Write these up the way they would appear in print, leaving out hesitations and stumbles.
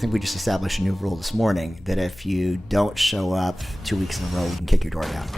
think we just established a new rule this morning that if you don't show up 2 weeks in a row, we can kick your door down.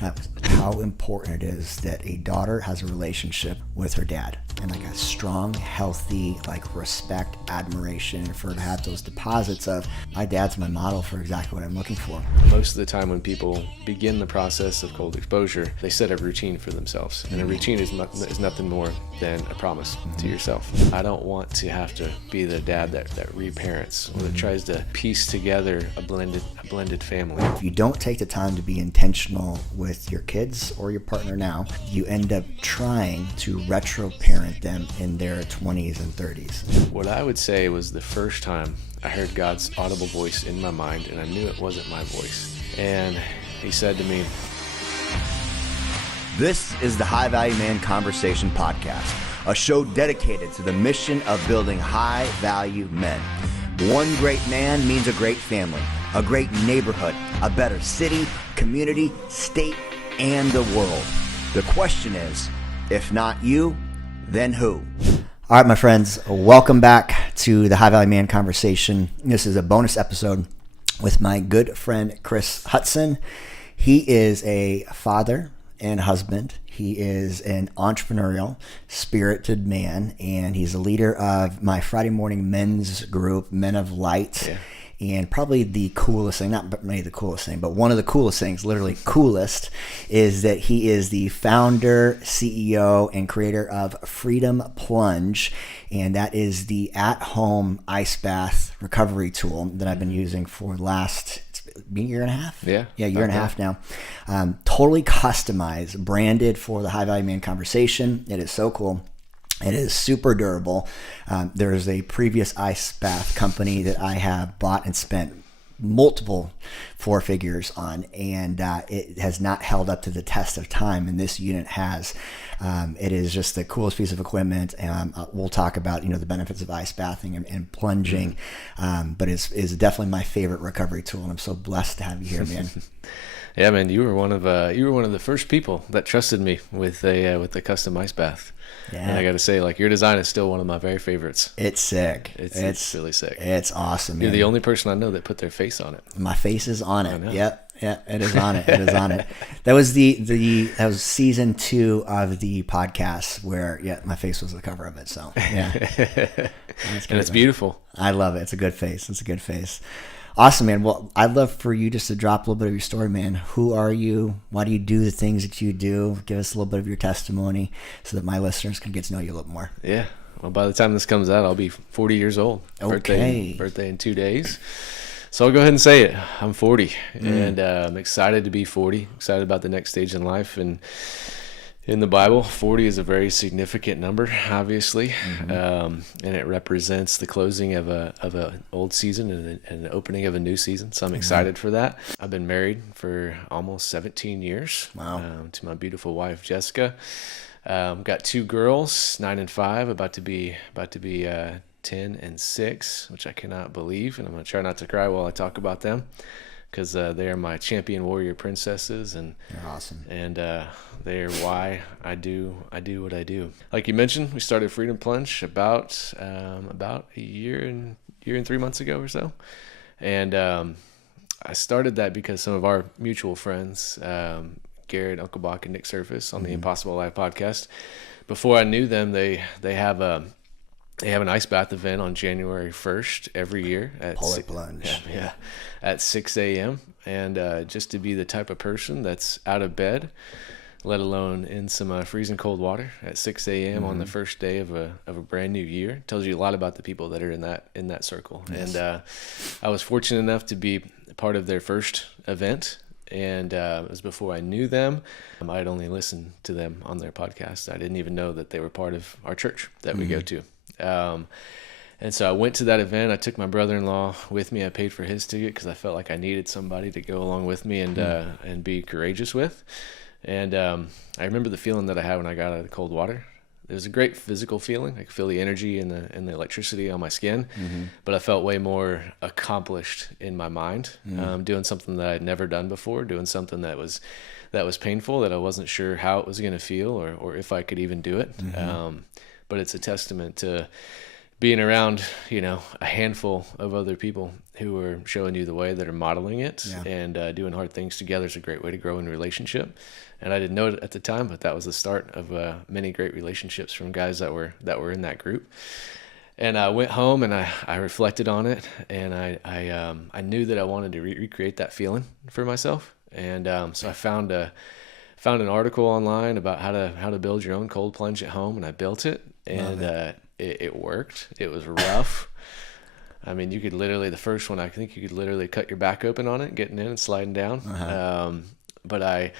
That's how important it is that a daughter has a relationship with her dad, and like a strong, healthy, like respect, admiration, and for her to have those deposits of my dad's my model for exactly what I'm looking for. Most of the time when people begin the process of cold exposure, they set a routine for themselves, and a routine is nothing more than a promise to yourself. I don't want to have to be the dad that reparents or that tries to piece together a blended family. If you don't take the time to be intentional with your kids or your partner now, you end up trying to retro parent them in their 20s and 30s. What I would say was the first time I heard God's audible voice in my mind, and I knew it wasn't my voice. And he said to me, "This is the High Value Man Conversation Podcast, a show dedicated to the mission of building high-value men. One great man means a great family, a great neighborhood, a better city, community, state, and the world. The question is, if not you, then who?" All right, my friends, welcome back to the High Value Man Conversation. This is a bonus episode with my good friend, Chris Hudson. He is a father and husband. He is an entrepreneurial, spirited man, and he's a leader of my Friday morning men's group, Men of Light. Yeah. And probably the coolest thing, not maybe the coolest thing, but one of the coolest things, literally coolest, is that he is the founder, CEO, and creator of Freedom Plunge. And that is the at-home ice bath recovery tool that I've been using for the last a year and a half? Yeah, year and a half now. Totally customized, branded for the High Value Man Conversation. It is so cool. It is super durable. There is a previous ice bath company that I have bought and spent multiple four figures on, and it has not held up to the test of time, and this unit has. It is just the coolest piece of equipment. We'll talk about the benefits of ice bathing and plunging, but it's definitely my favorite recovery tool, and I'm so blessed to have you here, man. Yeah, man, you were one of the first people that trusted me with the custom ice bath. Yeah. And I got to say, like, your design is still one of my very favorites. It's sick. It's really sick. It's awesome, man. You're the only person I know that put their face on it. My face is on it. Yep. Yeah, it is on it. It is on it. That was that was season 2 of the podcast where my face was the cover of it. So yeah, and it's beautiful. I love it. It's a good face. It's a good face. Awesome, man. Well, I'd love for you just to drop a little bit of your story, man. Who are you? Why do you do the things that you do? Give us a little bit of your testimony so that my listeners can get to know you a little more. Yeah. Well, by the time this comes out, I'll be 40 years old. Okay. Birthday in 2 days. So I'll go ahead and say it. I'm 40, and I'm excited to be 40, excited about the next stage in life. And in the Bible, 40 is a very significant number, obviously, and it represents the closing of an old season and the opening of a new season. So I'm excited for that. I've been married for almost 17 years. Wow. To my beautiful wife, Jessica. Got 2 girls, 9 and 5, about to be 10 and 6, which I cannot believe, and I'm going to try not to cry while I talk about them, because they are my champion warrior princesses, and they're awesome, and they are why I do what I do. Like you mentioned, we started Freedom Plunge about a year and 3 months ago or so, and I started that because some of our mutual friends, Garrett, Uncle Bach, and Nick Surface on the Impossible Life podcast, before I knew them, they have an ice bath event on January 1st every year at Plunge. Yeah, at 6 a.m. And just to be the type of person that's out of bed, let alone in some freezing cold water at 6 a.m. on the first day of a brand new year, tells you a lot about the people that are in that circle. Yes. And I was fortunate enough to be part of their first event. And it was before I knew them. I had only listened to them on their podcast. I didn't even know that they were part of our church that we go to. And so I went to that event. I took my brother-in-law with me. I paid for his ticket because I felt like I needed somebody to go along with me and be courageous with. And I remember the feeling that I had when I got out of the cold water. It was a great physical feeling. I could feel the energy and the electricity on my skin, but I felt way more accomplished in my mind, doing something that I'd never done before, doing something that was painful, that I wasn't sure how it was going to feel or if I could even do it. But it's a testament to being around, a handful of other people who are showing you the way, that are modeling it, and doing hard things together is a great way to grow in a relationship. And I didn't know it at the time, but that was the start of many great relationships from guys that were in that group. And I went home and I reflected on it, and I knew that I wanted to recreate that feeling for myself. And so I found an article online about how to build your own cold plunge at home, and I built it, and it worked. It was rough. I mean, you could literally, the first one, I think you could literally cut your back open on it, getting in and sliding down. But I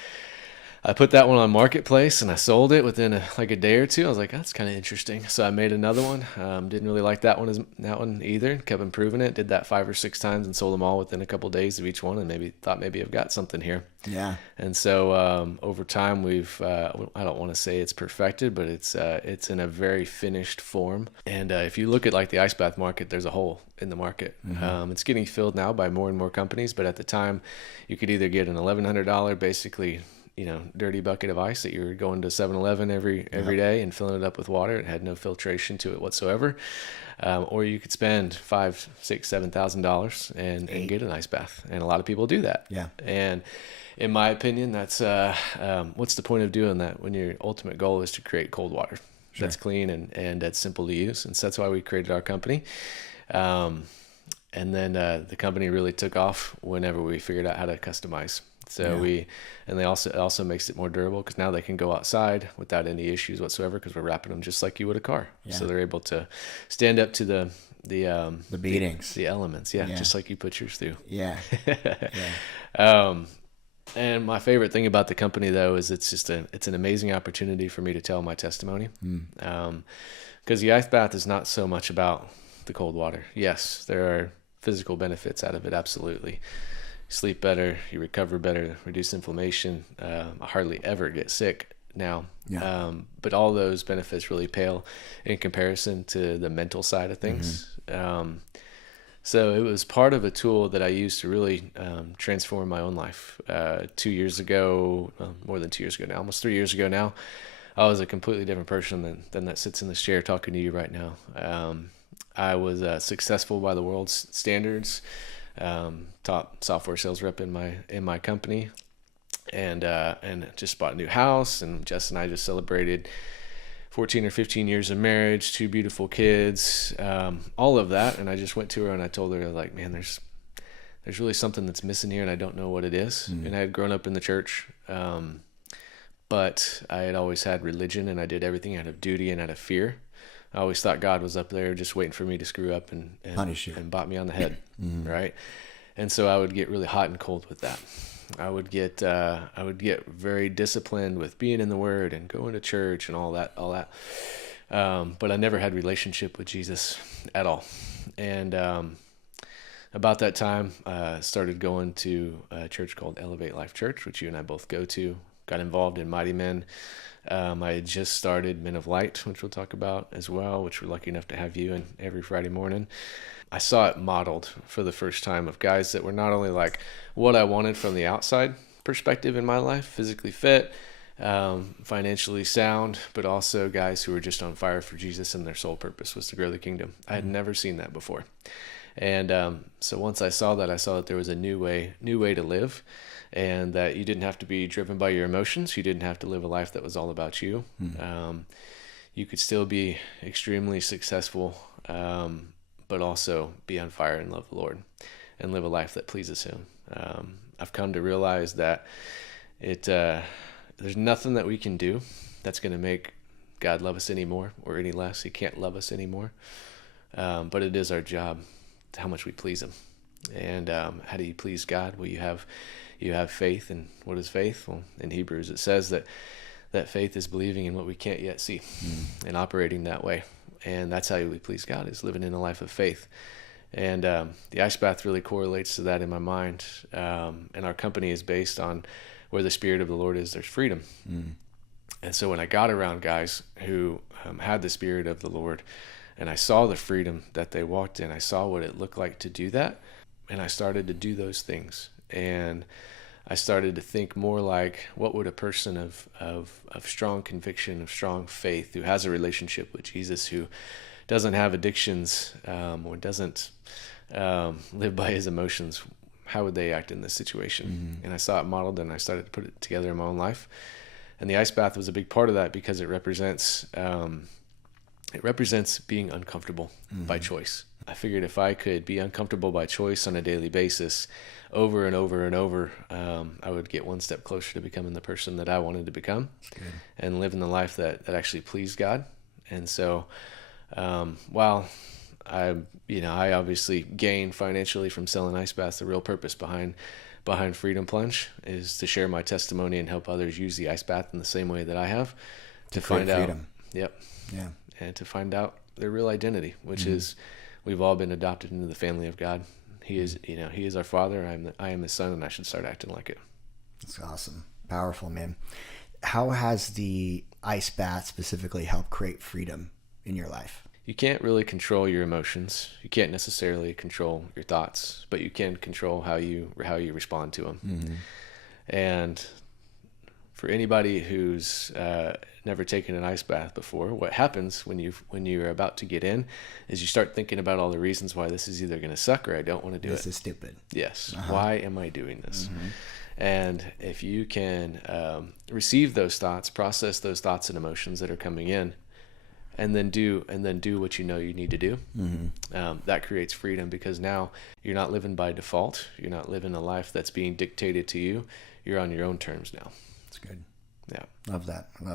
put that one on Marketplace, and I sold it within a day or two. I was like, that's kind of interesting. So I made another one. Didn't really like that one either. Kept improving it. Did that 5 or 6 times and sold them all within a couple of days of each one, and thought maybe I've got something here. Yeah. And so over time, we've I don't want to say it's perfected, but it's in a very finished form. And if you look at like the ice bath market, there's a hole in the market. It's getting filled now by more and more companies, but at the time, you could either get an $1,100 basically dirty bucket of ice that you were going to 7-Eleven every day and filling it up with water. It had no filtration to it whatsoever. Or you could spend $5,000, $6,000, $7,000 and get an ice bath. And a lot of people do that. Yeah. And in my opinion, that's what's the point of doing that when your ultimate goal is to create cold water that's clean and that's simple to use. And so that's why we created our company. And then the company really took off whenever we figured out how to customize. So it also makes it more durable, because now they can go outside without any issues whatsoever, because we're wrapping them just like you would a car. Yeah. So they're able to stand up to the beatings, the elements. Yeah. Just like you put yours through. Yeah. And my favorite thing about the company, though, is it's an amazing opportunity for me to tell my testimony. Because the ice bath is not so much about the cold water. Yes, there are physical benefits out of it. Absolutely. Sleep better, you recover better, reduce inflammation. I hardly ever get sick now. But all those benefits really pale in comparison to the mental side of things. So it was part of a tool that I used to really transform my own life. 2 years ago, more than 2 years ago now, almost 3 years ago now, I was a completely different person than that sits in this chair talking to you right now. I was successful by the world's standards. Top software sales rep in my company, and just bought a new house, and Jess and I just celebrated 14 or 15 years of marriage, 2 beautiful kids, all of that. And I just went to her and I told her, like, man, there's really something that's missing here, and I don't know what it is. And I had grown up in the church, but I had always had religion, and I did everything out of duty and out of fear. I always thought God was up there just waiting for me to screw up and punish you and bop me on the head, right? And so I would get really hot and cold with that. I would get very disciplined with being in the Word and going to church and all that. But I never had relationship with Jesus at all. And about that time, started going to a church called Elevate Life Church, which you and I both go to. Got involved in Mighty Men. I had just started Men of Light, which we'll talk about as well, which we're lucky enough to have you in every Friday morning. I saw it modeled for the first time of guys that were not only like what I wanted from the outside perspective in my life, physically fit, financially sound, but also guys who were just on fire for Jesus, and their sole purpose was to grow the kingdom. I had never seen that before. And so once I saw that there was a new way to live, and that you didn't have to be driven by your emotions. You didn't have to live a life that was all about you. You could still be extremely successful, but also be on fire and love the Lord and live a life that pleases Him. I've come to realize that there's nothing that we can do that's going to make God love us any more or any less. He can't love us anymore. But it is our job how much we please Him. And how do you please God? Well, you have faith. And what is faith? Well, in Hebrews it says that faith is believing in what we can't yet see and operating that way. And that's how we please God, is living in a life of faith. And the ice bath really correlates to that in my mind. And our company is based on where the Spirit of the Lord is, there's freedom. And so when I got around guys who had the Spirit of the Lord, and I saw the freedom that they walked in, I saw what it looked like to do that, and I started to do those things. And I started to think more like, what would a person of strong conviction, of strong faith, who has a relationship with Jesus, who doesn't have addictions, or doesn't live by his emotions, how would they act in this situation? And I saw it modeled, and I started to put it together in my own life. And the ice bath was a big part of that, because it represents being uncomfortable by choice. I figured if I could be uncomfortable by choice on a daily basis, over and over and over, I would get one step closer to becoming the person that I wanted to become, and living the life that actually pleased God. And so, while I obviously gained financially from selling ice baths, the real purpose behind Freedom Plunge is to share my testimony and help others use the ice bath in the same way that I have, to find out freedom. Yep. Yeah. And to find out their real identity, which is, we've all been adopted into the family of God. He is, he is our Father. I am His Son, and I should start acting like it. That's awesome. Powerful, man. How has the ice bath specifically helped create freedom in your life? You can't really control your emotions. You can't necessarily control your thoughts, but you can control how you respond to them. And for anybody who's never taken an ice bath before, what happens when you're about to get in is you start thinking about all the reasons why this is either going to suck or I don't want to do it. This is stupid. Yes. Why am I doing this? And if you can receive those thoughts, process those thoughts and emotions that are coming in, and then do what you know you need to do, that creates freedom, because now you're not living by default. You're not living a life that's being dictated to you. You're on your own terms now. That's good. Yeah. Love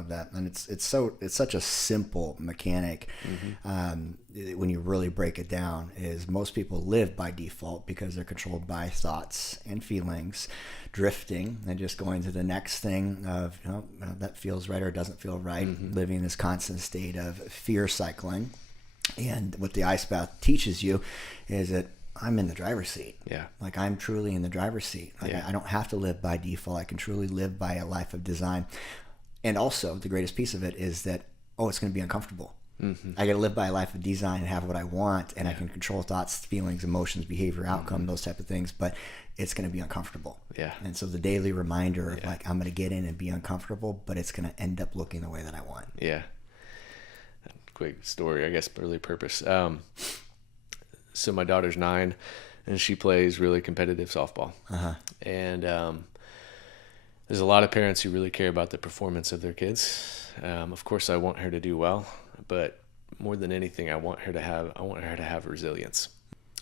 that. And it's such a simple mechanic. When you really break it down, is most people live by default because they're controlled by thoughts and feelings, drifting and just going to the next thing of, that feels right or doesn't feel right, living in this constant state of fear cycling. And what the ice bath teaches you is that I'm in the driver's seat. Yeah. Like, I'm truly in the driver's seat. Like, I don't have to live by default. I can truly live by a life of design. And also, the greatest piece of it is that, it's going to be uncomfortable. I got to live by a life of design and have what I want, and I can control thoughts, feelings, emotions, behavior, outcome, those type of things, but it's going to be uncomfortable. Yeah. And so the daily reminder of I'm going to get in and be uncomfortable, but it's going to end up looking the way that I want. Yeah. Quick story, I guess, early purpose. So my daughter's 9, and she plays really competitive softball. And there's a lot of parents who really care about the performance of their kids. Of course, I want her to do well, but more than anything, I want her to have resilience.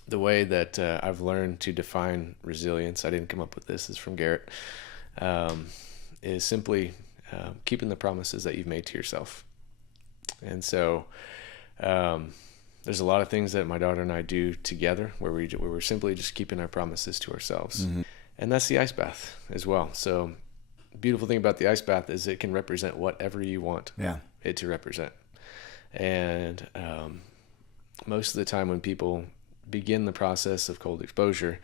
The way that I've learned to define resilience, I didn't come up with this, is from Garrett, is simply keeping the promises that you've made to yourself. And so, there's a lot of things that my daughter and I do together where we're simply just keeping our promises to ourselves. And that's the ice bath as well. So the beautiful thing about the ice bath is it can represent whatever you want it to represent. And most of the time when people begin the process of cold exposure,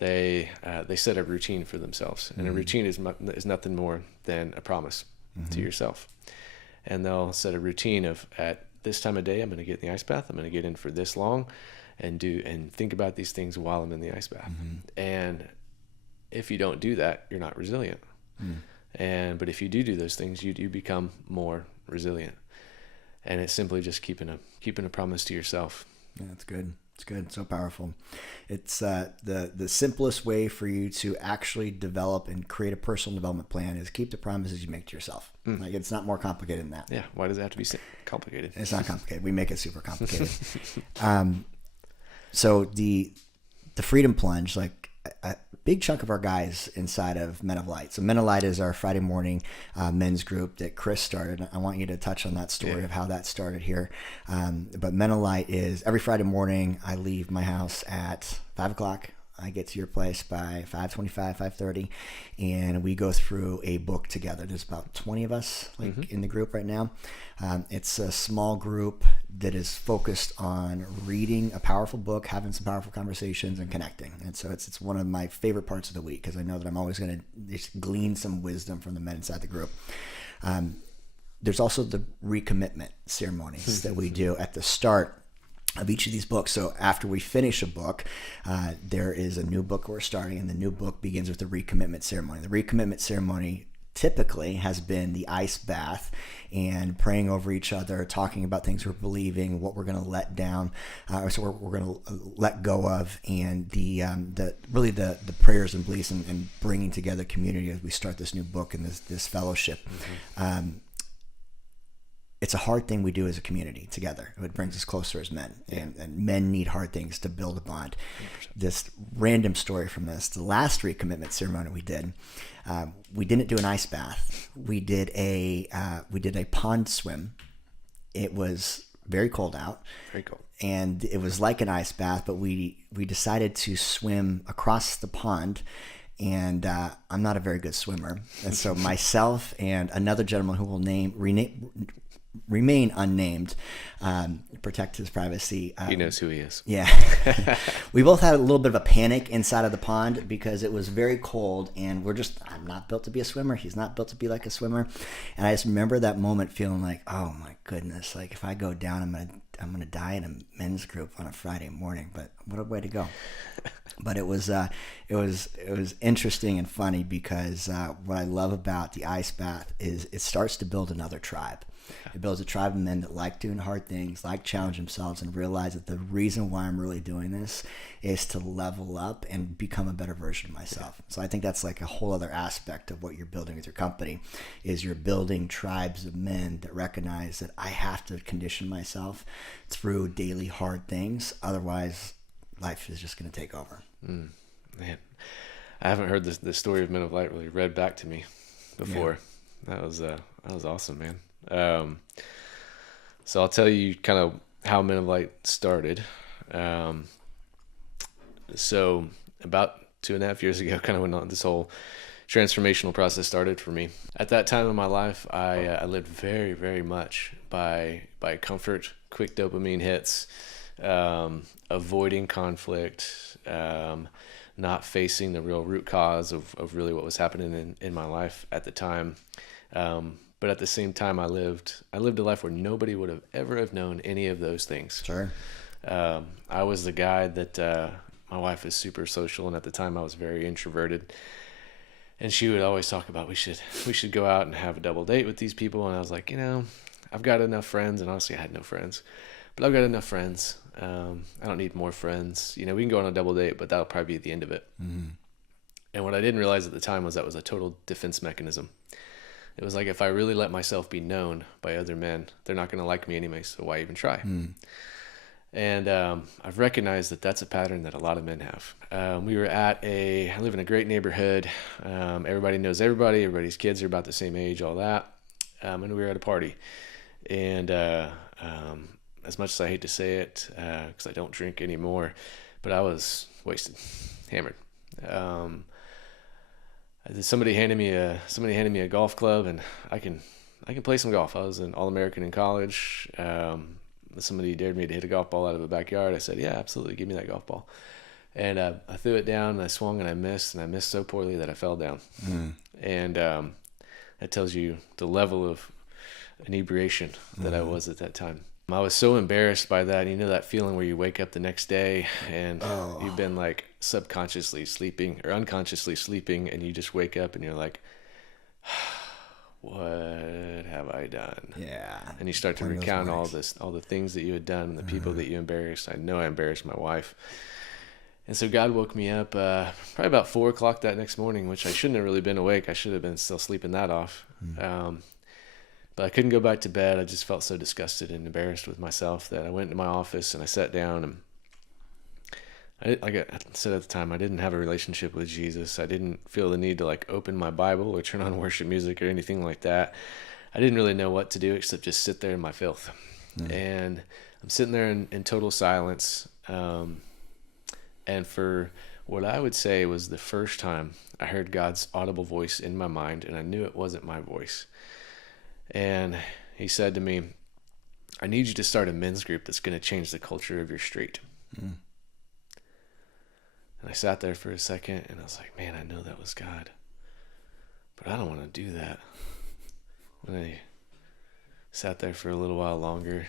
they set a routine for themselves. And a routine is nothing more than a promise to yourself. And they'll set a routine of, at this time of day, I'm going to get in the ice bath. I'm going to get in for this long and think about these things while I'm in the ice bath. And if you don't do that, you're not resilient. But if you do those things, you do become more resilient. And it's simply just keeping a promise to yourself. Yeah, that's good. It's good. So powerful. It's the simplest way for you to actually develop and create a personal development plan is keep the promises you make to yourself. Like, it's not more complicated than that. Yeah. Why does it have to be complicated? It's not complicated. We make it super complicated. So the Freedom Plunge, like, a big chunk of our guys inside of Men of Light. So Men of Light is our Friday morning men's group that Chris started. I want you to touch on that story of how that started here. But Men of Light is every Friday morning. I leave my house at 5 o'clock. I get to your place by 5:25, 5:30, and we go through a book together. There's about 20 of us in the group right now. It's a small group that is focused on reading a powerful book, having some powerful conversations, and connecting. And so it's one of my favorite parts of the week, because I know that I'm always going to glean some wisdom from the men inside the group. There's also the recommitment ceremonies that we do at the start of each of these books. So after we finish a book, there is a new book we're starting, and the new book begins with the recommitment ceremony. The recommitment ceremony typically has been the ice bath and praying over each other, talking about things we're believing, what we're going to let down, so we're going to let go of, and the prayers and beliefs and bringing together community as we start this new book and this fellowship. It's a hard thing we do as a community together. It brings us closer as men, and men need hard things to build a bond. 100%. This random story from this, the last recommitment ceremony we did, we didn't do an ice bath. We did a pond swim. It was very cold out. Very cold. And it was like an ice bath, but we decided to swim across the pond. And I'm not a very good swimmer. And so myself and another gentleman who will remain unnamed, protect his privacy. He knows who he is. Yeah. We both had a little bit of a panic inside of the pond because it was very cold, and I'm not built to be a swimmer. He's not built to be like a swimmer. And I just remember that moment feeling like, oh my goodness, like if I go down, I'm gonna die in a men's group on a Friday morning. But what a way to go. But it was interesting and funny because what I love about the ice bath is it starts to build another tribe. It builds a tribe of men that like doing hard things, like challenge themselves, and realize that the reason why I'm really doing this is to level up and become a better version of myself. So I think that's like a whole other aspect of what you're building with your company, is you're building tribes of men that recognize that I have to condition myself through daily hard things. Otherwise, life is just going to take over. Man, I haven't heard the story of Men of Light really read back to me before. Yeah. That was awesome, man. So I'll tell you kind of how Men of Light started. So about 2.5 years ago, kind of when this whole transformational process started for me. At that time in my life, I lived very, very much by comfort, quick dopamine hits, avoiding conflict, not facing the real root cause of really what was happening in my life at the time. But at the same time, I lived a life where nobody would have ever have known any of those things. Sure. I was the guy that my wife is super social, and at the time I was very introverted. And she would always talk about we should go out and have a double date with these people. And I was like, I've got enough friends, and honestly I had no friends, but I've got enough friends. I don't need more friends. We can go on a double date, but that'll probably be the end of it. Mm-hmm. And what I didn't realize at the time was that was a total defense mechanism. It was like, if I really let myself be known by other men, they're not going to like me anyway, so why even try? Mm. And I've recognized that that's a pattern that a lot of men have. I live in a great neighborhood. Everybody knows everybody. Everybody's kids are about the same age, all that. And we were at a party. And as much as I hate to say it, because I don't drink anymore, but I was wasted, hammered. Somebody handed me a golf club, and I can play some golf. I was an All-American in college. Somebody dared me to hit a golf ball out of the backyard. I said, yeah, absolutely, give me that golf ball. And I threw it down, and I swung, and I missed so poorly that I fell down. Mm. And that tells you the level of inebriation that I was at that time. I was so embarrassed by that. That feeling where you wake up the next day and you've been like subconsciously sleeping or unconsciously sleeping, and you just wake up and you're like, what have I done? Yeah. And you start to recount all the things that you had done and the people that you embarrassed. I know I embarrassed my wife. And so God woke me up probably about 4:00 that next morning, which I shouldn't have really been awake. I should have been still sleeping that off. But I couldn't go back to bed. I just felt so disgusted and embarrassed with myself that I went into my office and I sat down. And like I said at the time, I didn't have a relationship with Jesus. I didn't feel the need to like open my Bible or turn on worship music or anything like that. I didn't really know what to do except just sit there in my filth. And I'm sitting there in total silence. And for what I would say was the first time I heard God's audible voice in my mind, and I knew it wasn't my voice. And he said to me, I need you to start a men's group that's going to change the culture of your street. Mm. And I sat there for a second, and I was like, man, I know that was God, but I don't want to do that. And I sat there for a little while longer,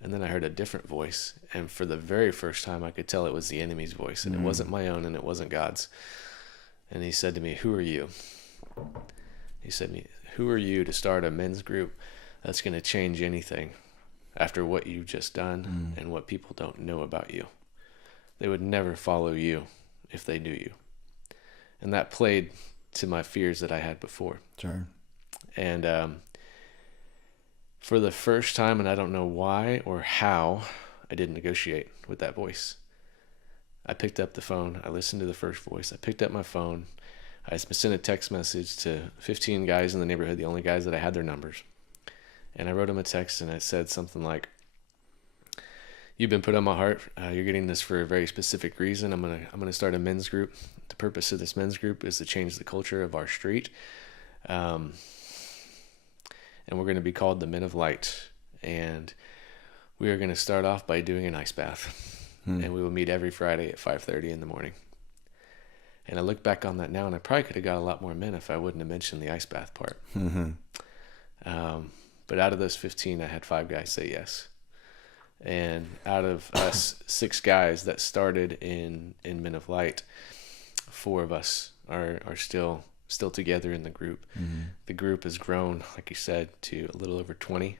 and then I heard a different voice. And for the very first time, I could tell it was the enemy's voice, and it wasn't my own, and it wasn't God's. And he said to me, who are you? He said, who are you to start a men's group that's going to change anything after what you've just done and what people don't know about you? They would never follow you if they knew you. And that played to my fears that I had before. Sure. And for the first time, and I don't know why or how, I didn't negotiate with that voice. I picked up the phone. I listened to the first voice. I picked up my phone. I sent a text message to 15 guys in the neighborhood, the only guys that I had their numbers. And I wrote them a text, and I said something like, you've been put on my heart. You're getting this for a very specific reason. I'm gonna start a men's group. The purpose of this men's group is to change the culture of our street. And we're going to be called the Men of Light. And we are going to start off by doing an ice bath. And we will meet every Friday at 5:30 in the morning. And I look back on that now, and I probably could have got a lot more men if I wouldn't have mentioned the ice bath part. But out of those 15, I had 5 guys say yes. And out of us 6 guys that started in Men of Light, 4 of us are still together in the group. The group has grown, like you said, to a little over 20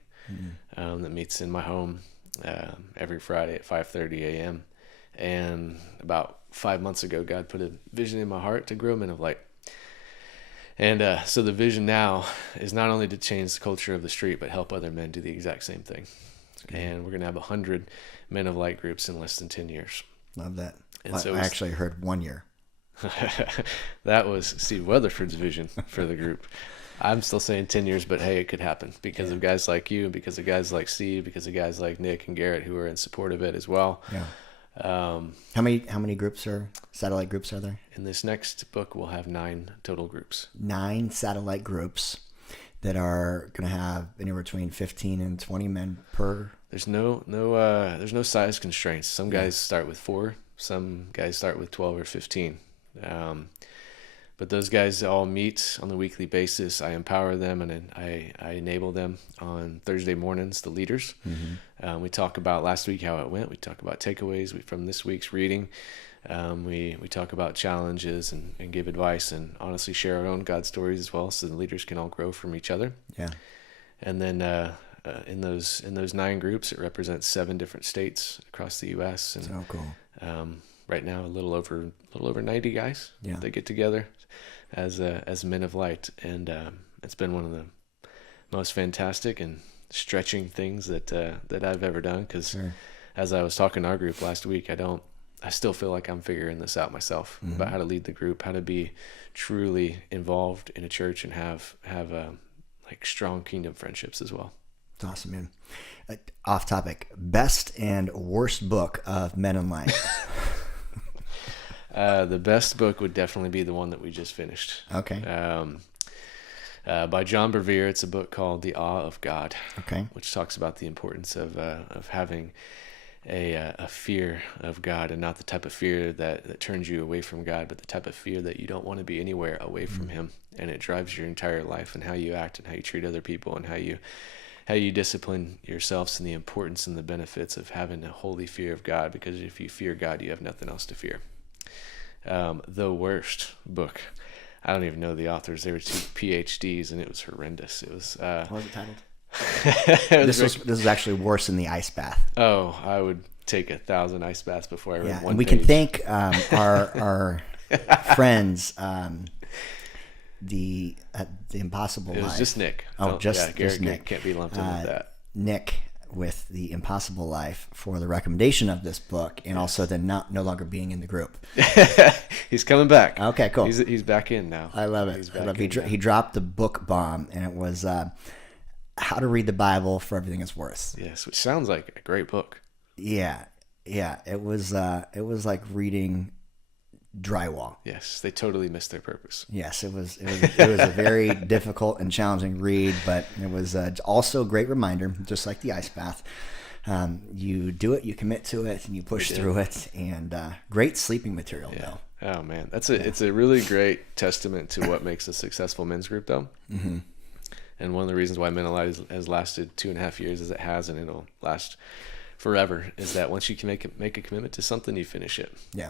that meets in my home every Friday at 5:30 a.m. And about 5 months ago, God put a vision in my heart to grow Men of Light. And so the vision now is not only to change the culture of the street, but help other men do the exact same thing. And we're going to have 100 Men of Light groups in less than 10 years. Love that. And so I actually heard 1 year. That was Steve Weatherford's vision for the group. I'm still saying 10 years, but hey, it could happen because of guys like you, because of guys like Steve, because of guys like Nick and Garrett who are in support of it as well. Yeah. How many groups satellite groups are there? In this next book, we'll have 9 total groups. 9 satellite groups that are going to have anywhere between 15 and 20 men per. There's no size constraints. Some guys start with 4. Some guys start with 12 or 15. But those guys all meet on a weekly basis. I empower them and I enable them on Thursday mornings, the leaders. We talk about last week how it went. We talk about takeaways from this week's reading. We talk about challenges and give advice and honestly share our own God stories as well, so the leaders can all grow from each other. Yeah. And then in those 9 groups, it represents 7 different states across the U.S. And so cool. Right now, a little over 90 guys. Yeah. They get together as Men of Light, and it's been one of the most fantastic and stretching things that I've ever done. Because as I was talking to our group last week, I still feel like I'm figuring this out myself about how to lead the group, how to be truly involved in a church, and have like strong kingdom friendships as well. That's awesome, man. Off topic, best and worst book of Men in Light. The best book would definitely be the one that we just finished. Okay. By John Bevere. It's a book called The Awe of God. Okay. Which talks about the importance of having a fear of God, and not the type of fear that turns you away from God, but the type of fear that you don't want to be anywhere away from Him, and it drives your entire life and how you act and how you treat other people and how you discipline yourselves, and the importance and the benefits of having a holy fear of God, because if you fear God, you have nothing else to fear. The worst book, I don't even know the authors. They were 2 PhDs, and it was horrendous. It was. What was it titled? This is actually worse than the ice bath. Oh, I would take 1,000 ice baths before I read one. And we page. can thank our friends. The Impossible Life. It was just Nick. Just Nick. Can't be lumped in with that. Nick with The Impossible Life for the recommendation of this book, and also then no longer being in the group. He's coming back. Okay, cool. He's back in now. I love it. He dropped the book bomb, and it was How to Read the Bible for Everything It's Worth. Yes, which sounds like a great book. Yeah. It was like reading drywall. Yes, they totally missed their purpose. Yes, it was a very difficult and challenging read, but it was also a great reminder, just like the ice bath. You do it, you commit to it, and you push through it, and great sleeping material, though. Oh man, it's a really great testament to what makes a successful men's group, though. Mm-hmm. And one of the reasons why Men of Light has lasted 2.5 years, as it has, and it'll last forever, is that once you can make a commitment to something, you finish it. Yeah.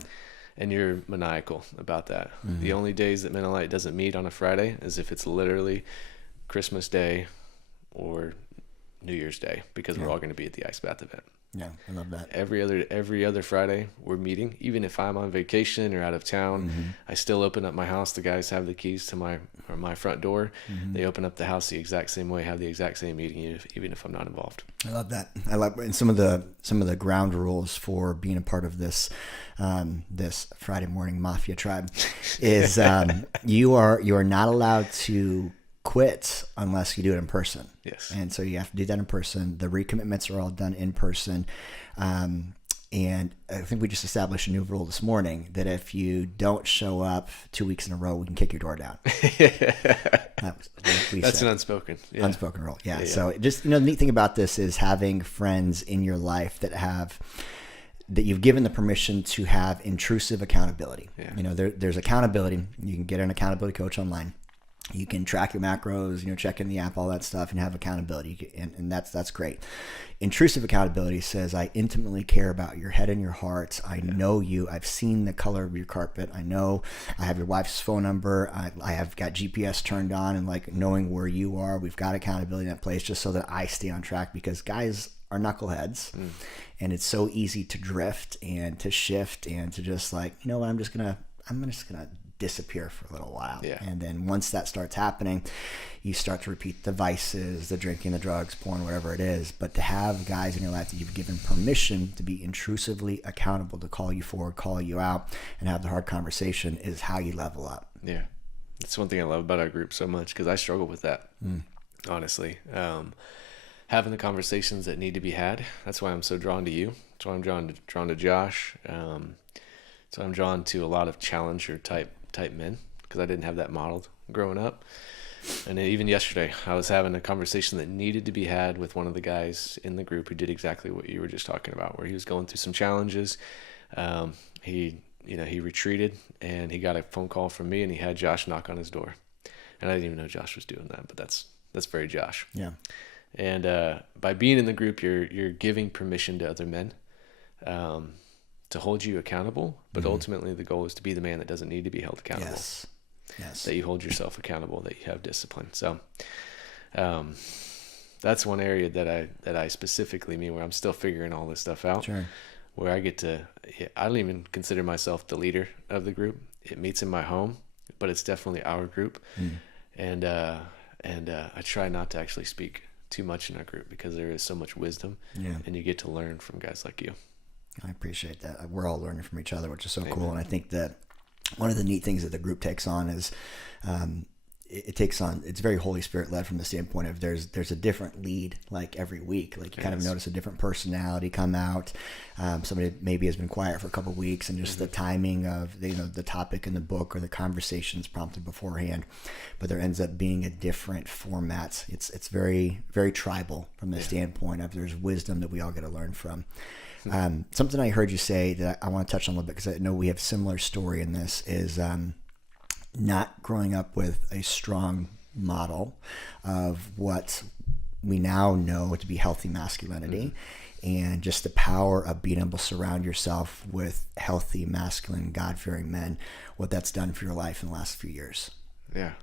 and you're maniacal about that. The only days that Men of Light doesn't meet on a Friday is if it's literally Christmas Day or New Year's Day, because we're all going to be at the ice bath event. Yeah, I love that. Every other Friday we're meeting. Even if I'm on vacation or out of town, I still open up my house. The guys have the keys to my front door. They open up the house the exact same way, have the exact same meeting, even if I'm not involved. I love that. I love, and some of the ground rules for being a part of this this Friday morning mafia tribe is you are not allowed to quit unless you do it in person. Yes. And so you have to do that in person. The recommitments are all done in person. And I think we just established a new rule this morning that if you don't show up 2 weeks in a row, we can kick your door down. That's an unspoken rule. Yeah. So just, the neat thing about this is having friends in your life that you've given the permission to have intrusive accountability. Yeah. There's accountability. You can get an accountability coach online. You can track your macros, check in the app, all that stuff, and have accountability. And that's great. Intrusive accountability says, I intimately care about your head and your heart. I know you. I've seen the color of your carpet. I know I have your wife's phone number. I have got GPS turned on and knowing where you are. We've got accountability in that place just so that I stay on track, because guys are knuckleheads and it's so easy to drift and to shift and to just what, I'm just gonna disappear for a little while. Yeah. And then once that starts happening, you start to repeat the vices, the drinking, the drugs, porn, whatever it is. But to have guys in your life that you've given permission to be intrusively accountable, to call you forward, call you out, and have the hard conversation is how you level up. Yeah. That's one thing I love about our group so much, because I struggle with that, honestly. Having the conversations that need to be had. That's why I'm so drawn to you. That's why I'm drawn to Josh. So I'm drawn to a lot of challenger type men, because I didn't have that modeled growing up. And even yesterday, I was having a conversation that needed to be had with one of the guys in the group who did exactly what you were just talking about, where he was going through some challenges. He retreated, and he got a phone call from me, and he had Josh knock on his door. And I didn't even know Josh was doing that, but that's very Josh. Yeah. And by being in the group, you're giving permission to other men to hold you accountable, but ultimately the goal is to be the man that doesn't need to be held accountable. Yes. That you hold yourself accountable, that you have discipline. So that's one area that I specifically mean, where I'm still figuring all this stuff out. Sure. Where I don't even consider myself the leader of the group. It meets in my home, but it's definitely our group. And I try not to actually speak too much in our group, because there is so much wisdom, and you get to learn from guys like you. I appreciate that. We're all learning from each other, which is so cool. And I think that one of the neat things that the group takes on is it's very Holy Spirit led, from the standpoint of there's a different lead every week. You kind of notice a different personality come out. Somebody maybe has been quiet for a couple of weeks, and just the timing of the topic in the book or the conversations prompted beforehand. But there ends up being a different format. It's very, very tribal from the standpoint of there's wisdom that we all get to learn from. Something I heard you say that I want to touch on a little bit, because I know we have similar story in this, is not growing up with a strong model of what we now know to be healthy masculinity, and just the power of being able to surround yourself with healthy, masculine, God-fearing men, what that's done for your life in the last few years. Yeah.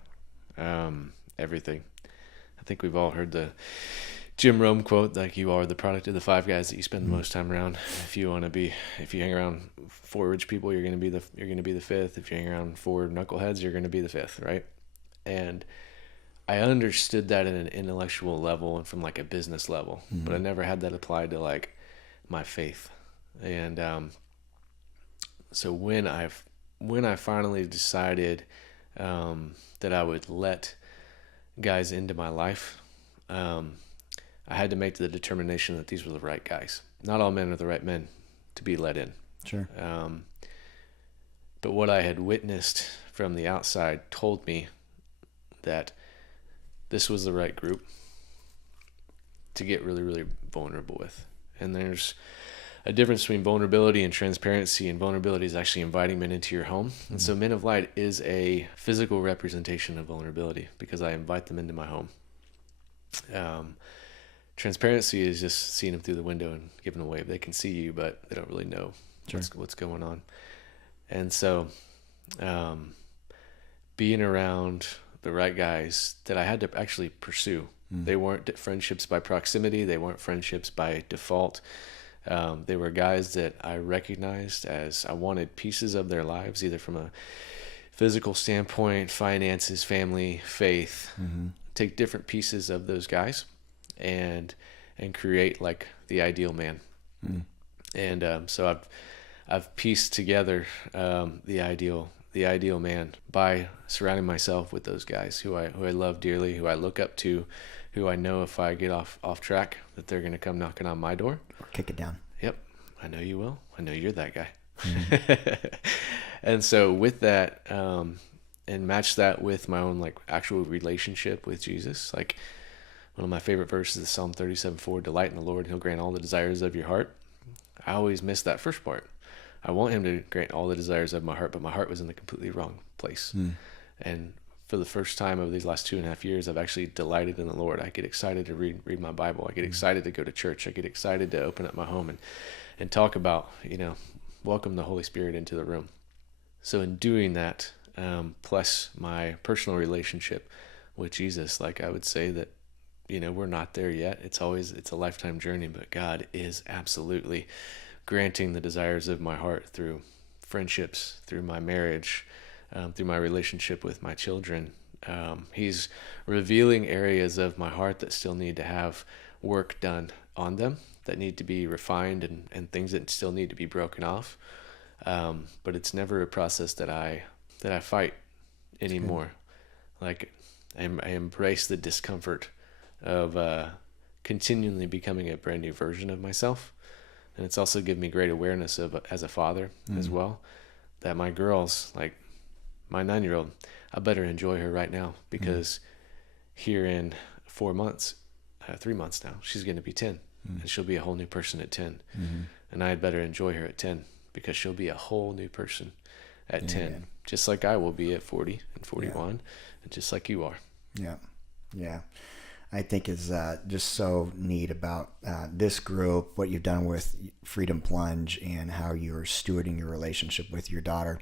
Everything. I think we've all heard the Jim Rome quote, you are the product of the 5 guys that you spend the most time around. If you hang around 4 rich people, you're going to be the 5th. If you hang around 4 knuckleheads, you're going to be the 5th, right? And I understood that at an intellectual level and from a business level, but I never had that applied to my faith. And so when I finally decided that I would let guys into my life, I had to make the determination that these were the right guys. Not all men are the right men to be let in. Sure. But what I had witnessed from the outside told me that this was the right group to get really, really vulnerable with. And there's a difference between vulnerability and transparency, and vulnerability is actually inviting men into your home. And so Men of Light is a physical representation of vulnerability, because I invite them into my home. Transparency is just seeing them through the window and giving a wave. They can see you, but they don't really know what's going on. And so being around the right guys that I had to actually pursue. They weren't friendships by proximity. They weren't friendships by default. They were guys that I recognized as I wanted pieces of their lives, either from a physical standpoint, finances, family, faith. Take different pieces of those guys and create like the ideal man. And so I've pieced together the ideal man by surrounding myself with those guys who I love dearly, who I look up to, who I know if I get off track that they're going to come knocking on my door Or kick it down. Yep, I know you will. I know you're that guy. And so with that, and match that with my own like actual relationship with Jesus, like one of my favorite verses is Psalm 37:4, delight in the Lord, he'll grant all the desires of your heart. I always miss that first part. I want him to grant all the desires of my heart, but my heart was in the completely wrong place. And for the first time over these last 2.5 years, I've actually delighted in the Lord. I get excited to read my Bible. I get excited to go to church. I get excited to open up my home and talk about, welcome the Holy Spirit into the room. So in doing that, plus my personal relationship with Jesus, like I would say that, we're not there yet. It's a lifetime journey, but God is absolutely granting the desires of my heart through friendships, through my marriage, through my relationship with my children. He's revealing areas of my heart that still need to have work done on them, that need to be refined, and things that still need to be broken off. But it's never a process that I fight anymore. Like I embrace the discomfort of continually becoming a brand new version of myself. And it's also given me great awareness of, as a father as well, that my girls, like my 9-year-old, I better enjoy her right now, because here in 4 months, 3 months now, she's going to be 10, and she'll be a whole new person at 10. And I had better enjoy her at 10, because she'll be a whole new person at 10, just like I will be at 40 and 41, and just like you are. Yeah. I think is just so neat about this group, what you've done with Freedom Plunge and how you're stewarding your relationship with your daughter,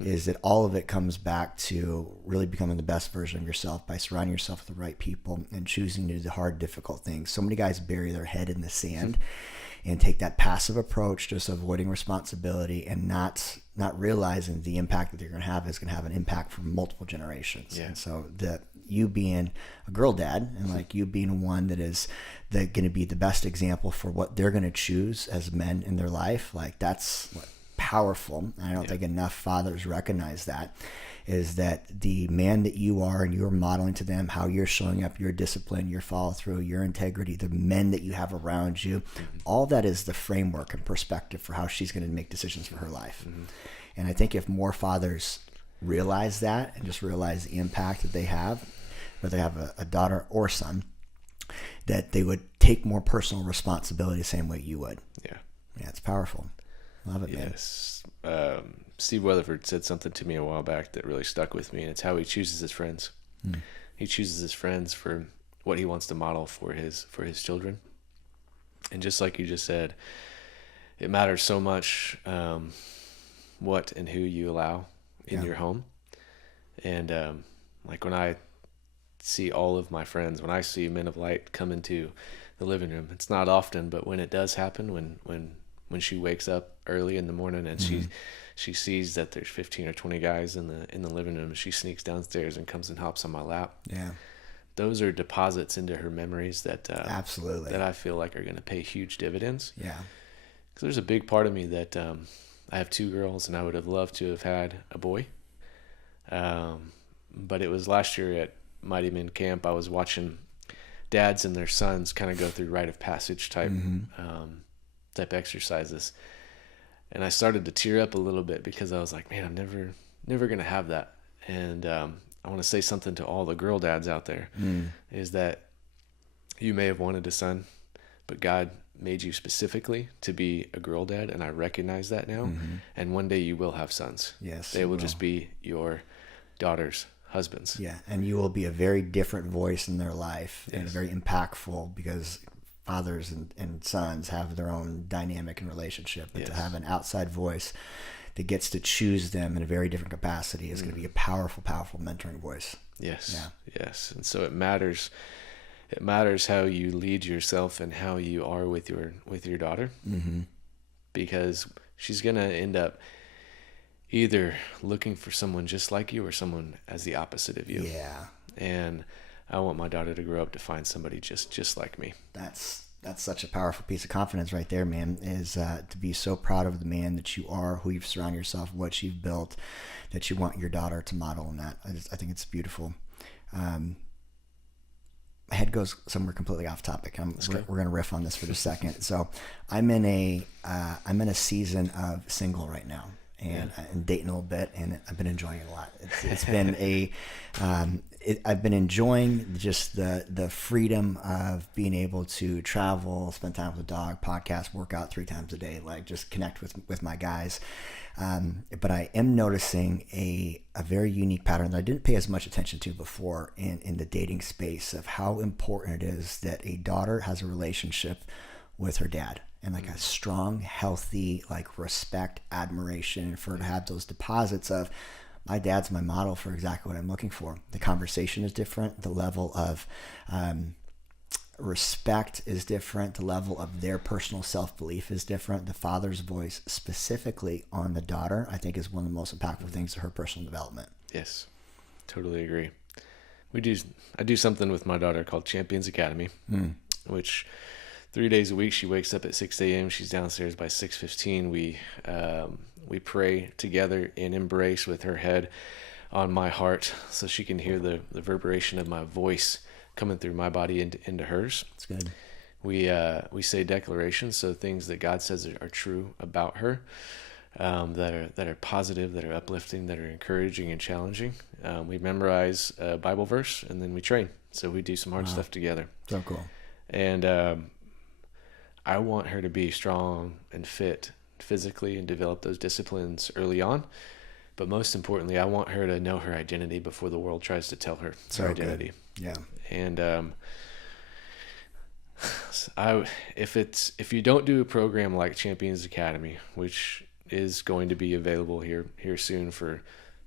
is that all of it comes back to really becoming the best version of yourself by surrounding yourself with the right people and choosing to do the hard, difficult things. So many guys bury their head in the sand and take that passive approach, just avoiding responsibility and not realizing the impact that they're going to have is going to have an impact for multiple generations. And so you being a girl dad, and like you being one that is going to be the best example for what they're going to choose as men in their life, like that's powerful. I don't think enough fathers recognize that, is that the man that you are and you're modeling to them, how you're showing up, your discipline, your follow through, your integrity, the men that you have around you, all that is the framework and perspective for how she's going to make decisions for her life. And I think if more fathers realize that and just realize the impact that they have, whether they have a daughter or son, that they would take more personal responsibility the same way you would. Yeah, it's powerful. Love it, man. Yes. Steve Weatherford said something to me a while back that really stuck with me, and it's how he chooses his friends. He chooses his friends for what he wants to model for his children. And just like you just said, it matters so much what and who you allow in your home. And like when I see all of my friends, when I see men of light come into the living room, it's not often, but when it does happen, when she wakes up early in the morning and she sees that there's 15 or 20 guys in the living room, she sneaks downstairs and comes and hops on my lap. Those are deposits into her memories that absolutely, that I feel like are going to pay huge dividends. Because there's a big part of me that I have 2 girls and I would have loved to have had a boy. But it was last year at Mighty Men Camp, I was watching dads and their sons kind of go through rite of passage type exercises. And I started to tear up a little bit because I was like, man, I'm never going to have that. And I want to say something to all the girl dads out there, is that you may have wanted a son, but God made you specifically to be a girl dad, and I recognize that now. And one day you will have sons. They will just be your daughters' husbands. And you will be a very different voice in their life, and very impactful, because fathers and sons have their own dynamic and relationship. But to have an outside voice that gets to choose them in a very different capacity is going to be a powerful, powerful mentoring voice. Yes. Yeah. Yes. And so it matters. It matters how you lead yourself and how you are with your daughter, because she's going to end up either looking for someone just like you or someone as the opposite of you. Yeah. And I want my daughter to grow up to find somebody just like me. That's such a powerful piece of confidence right there, man, is to be so proud of the man that you are, who you've surrounded yourself, what you've built, that you want your daughter to model in that. I think it's beautiful. My head goes somewhere completely off topic. We're going to riff on this for just a second. So I'm in a season of single right now, and I'm dating a little bit, and I've been enjoying it a lot. It's been I've been enjoying just the freedom of being able to travel, spend time with the dog, podcast, work out 3 times a day, like just connect with my guys. But I am noticing a very unique pattern that I didn't pay as much attention to before in the dating space, of how important it is that a daughter has a relationship with her dad, and like a strong, healthy, like respect, admiration, and for her to have those deposits of, my dad's my model for exactly what I'm looking for. The conversation is different. The level of respect is different. The level of their personal self-belief is different. The father's voice specifically on the daughter, I think, is one of the most impactful things to her personal development. Yes, totally agree. I do something with my daughter called Champions Academy, which 3 days a week, she wakes up at 6 a.m. She's downstairs by 6:15. We pray together in embrace with her head on my heart, so she can hear the reverberation of my voice coming through my body into hers. That's good. We say declarations, so things that God says are true about her, that are positive, that are uplifting, that are encouraging and challenging. We memorize a Bible verse, and then we train. So we do some hard stuff together. So cool. And I want her to be strong and fit physically and develop those disciplines early on. But most importantly, I want her to know her identity before the world tries to tell her her identity. Good. Yeah. And if you don't do a program like Champions Academy, which is going to be available here soon for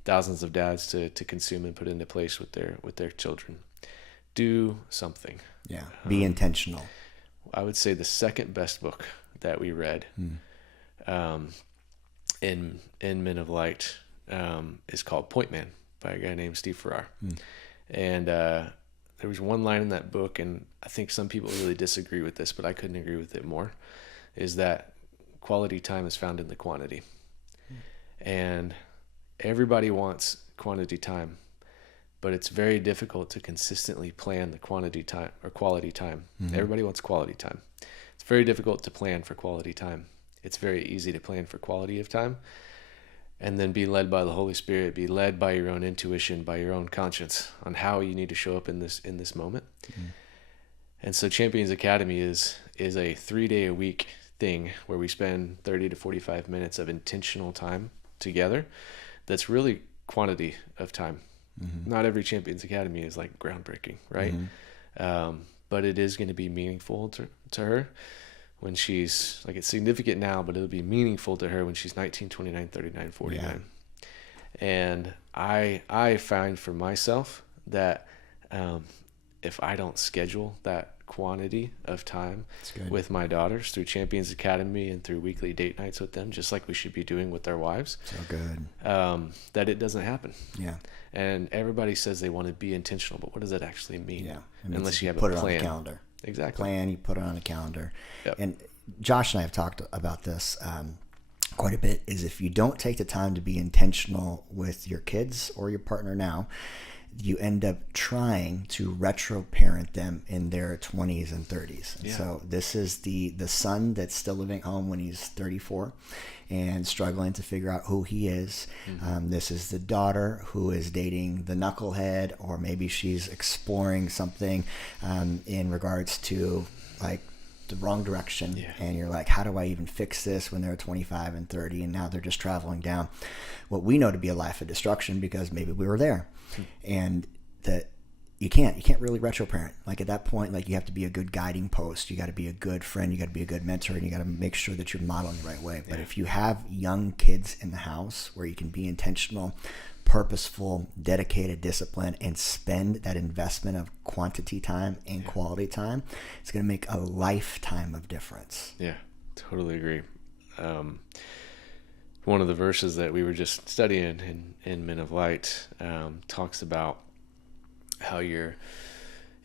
thousands of dads to consume and put into place with their children, do something. Yeah. Be intentional. I would say the second best book that we read in Men of Light is called Point Man by a guy named Steve Farrar. And there was one line in that book, and I think some people really disagree with this, but I couldn't agree with it more, is that quality time is found in the quantity. And everybody wants quantity time, but it's very difficult to consistently plan the quantity time or quality time. Everybody wants quality time. It's very difficult to plan for quality time. It's very easy to plan for quality of time and then be led by the Holy Spirit, be led by your own intuition, by your own conscience on how you need to show up in this moment. And so Champions Academy is a 3-day-a-week thing where we spend 30 to 45 minutes of intentional time together. That's really quantity of time. Not every Champions Academy is like groundbreaking, right? But it is going to be meaningful to her when she's, like, it's significant now, but it'll be meaningful to her when she's 19, 29, 39, 49. Yeah. And I find for myself that if I don't schedule that quantity of time with my daughters through Champions Academy and through weekly date nights with them, just like we should be doing with our wives, so good, that it doesn't happen. Yeah. And everybody says they want to be intentional, but what does that actually mean? Yeah. Unless you have put a plan. It on the calendar. Exactly. Plan, you put it on a calendar. Yep. And Josh and I have talked about this quite a bit, is if you don't take the time to be intentional with your kids or your partner now, you end up trying to retro parent them in their 20s and 30s. Yeah. So this is the son that's still living at home when he's 34 and struggling to figure out who he is. This is the daughter who is dating the knucklehead, or maybe she's exploring something in regards to like the wrong direction. Yeah. And you're like, how do I even fix this when they're 25 and 30 and now they're just traveling down what we know to be a life of destruction because maybe we were there. And that you can't really retro parent. Like at that point, like you have to be a good guiding post. You got to be a good friend. You got to be a good mentor, and you got to make sure that you're modeling the right way. But if you have young kids in the house where you can be intentional, purposeful, dedicated, disciplined, and spend that investment of quantity time and quality time, it's going to make a lifetime of difference. Yeah, totally agree. One of the verses that we were just studying in Men of Light talks about how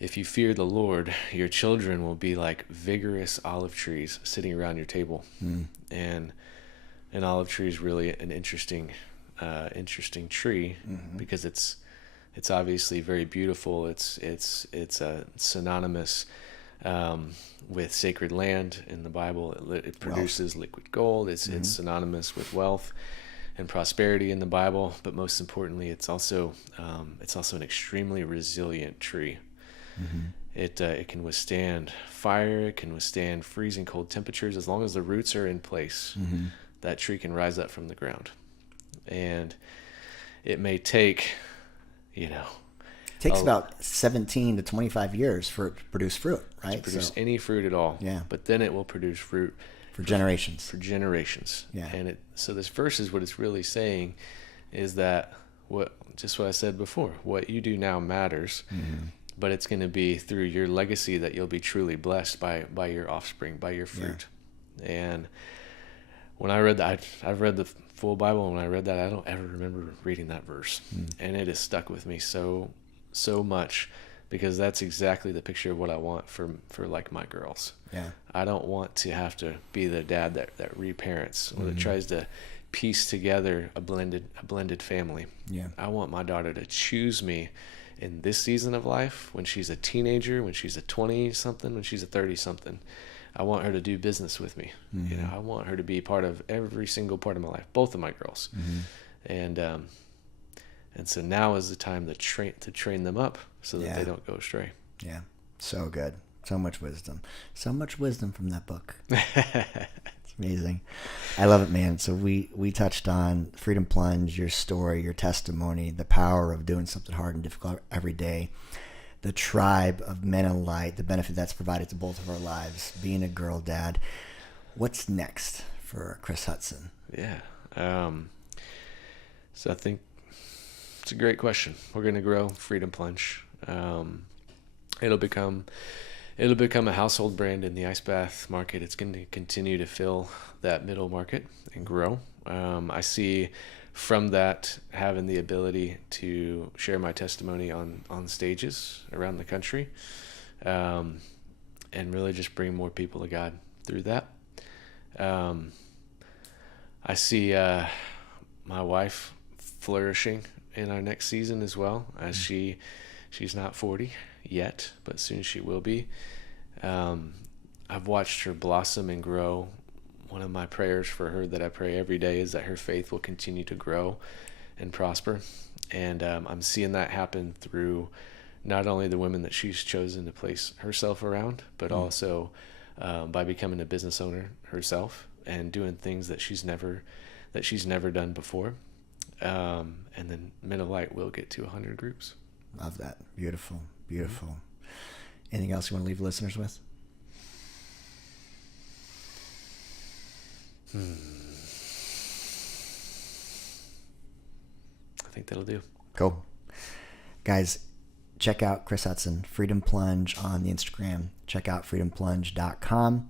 if you fear the Lord, your children will be like vigorous olive trees sitting around your table. And an olive tree is really an interesting tree because it's obviously very beautiful. It's synonymous with sacred land in the Bible. It produces liquid gold. It's synonymous with wealth and prosperity in the Bible. But most importantly, it's also an extremely resilient tree. It can withstand fire. It can withstand freezing cold temperatures as long as the roots are in place. That tree can rise up from the ground. And it may take, it takes about 17 to 25 years for it to produce fruit, right? To produce any fruit at all. Yeah. But then it will produce fruit for generations. For generations. Yeah. And so this verse is what it's really saying is that what I said before, what you do now matters, but it's going to be through your legacy that you'll be truly blessed by your offspring, by your fruit. Yeah. And when I read that, I've read the full Bible, and when I read that, I don't ever remember reading that verse. And it has stuck with me so much, because that's exactly the picture of what I want for like my girls. Yeah. I don't want to have to be the dad that reparents or that tries to piece together a blended family. Yeah. I want my daughter to choose me in this season of life, when she's a teenager, when she's a 20-something, when she's a 30-something. I want her to do business with me. I want her to be part of every single part of my life, both of my girls. And so now is the time to train them up so that they don't go astray. Yeah. So good. So much wisdom from that book. It's amazing. I love it, man. So we touched on Freedom Plunge, your story, your testimony, the power of doing something hard and difficult every day, the tribe of men of light, the benefit that's provided to both of our lives, being a girl dad. What's next for Chris Hudson? Yeah. So I think it's a great question. We're going to grow Freedom Plunge. It'll become a household brand in the ice bath market. It's going to continue to fill that middle market and grow. I see from that having the ability to share my testimony on stages around the country, and really just bring more people to God through that. I see my wife flourishing in our next season as well, as she's not 40 yet, but soon she will be. I've watched her blossom and grow. One of my prayers for her that I pray every day is that her faith will continue to grow and prosper. And I'm seeing that happen through not only the women that she's chosen to place herself around, but also by becoming a business owner herself and doing things that she's never done before. And then Men of Light will get to 100 groups. Love that. Beautiful. Beautiful. Anything else you want to leave listeners with? I think that'll do. Cool. Guys, check out Chris Hudson, Freedom Plunge on the Instagram. Check out freedomplunge.com.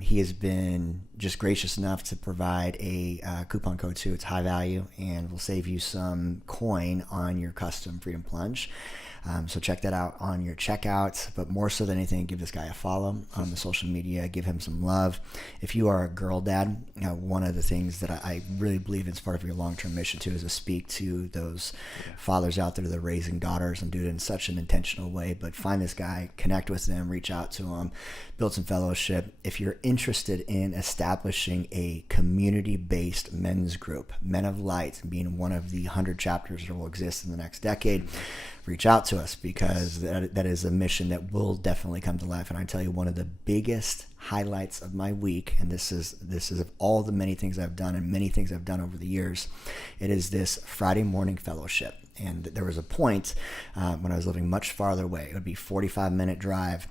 He has been just gracious enough to provide a coupon code too. It's high value and will save you some coin on your custom Freedom Plunge. So check that out on your checkout. But more so than anything, give this guy a follow on the social media. Give him some love. If you are a girl dad, one of the things that I really believe is part of your long-term mission too is to speak to those fathers out there that are raising daughters and do it in such an intentional way. But find this guy, connect with them, reach reach out to them, build some fellowship. If you're interested in establishing a community-based men's group, Men of Light, being one of the 100 chapters that will exist in the next decade, reach out to us, because that is a mission that will definitely come to life. And I tell you, one of the biggest highlights of my week, and this is of all the many things I've done and many things I've done over the years, it is this Friday morning fellowship. And there was a point when I was living much farther away. It would be a 45-minute drive,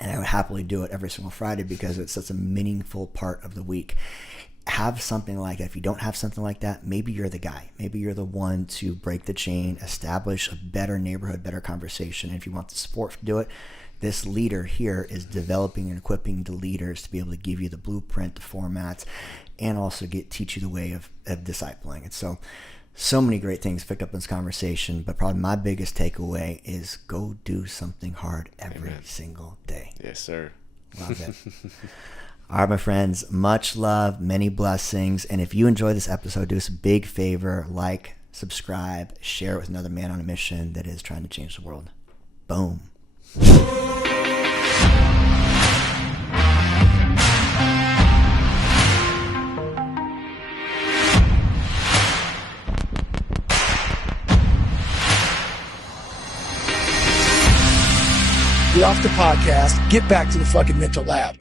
and I would happily do it every single Friday because it's such a meaningful part of the week. Have something like that. If you don't have something like that, maybe you're the guy. Maybe you're the one to break the chain, establish a better neighborhood, better conversation. And if you want the support to do it, this leader here is developing and equipping the leaders to be able to give you the blueprint, the formats, and also teach you the way of discipling. And so many great things picked up in this conversation, but probably my biggest takeaway is go do something hard every single day. Yes, sir. Love it. All right, my friends, much love, many blessings. And if you enjoy this episode, do us a big favor, like, subscribe, share it with another man on a mission that is trying to change the world. Boom. Get off the podcast, get back to the fucking mental lab.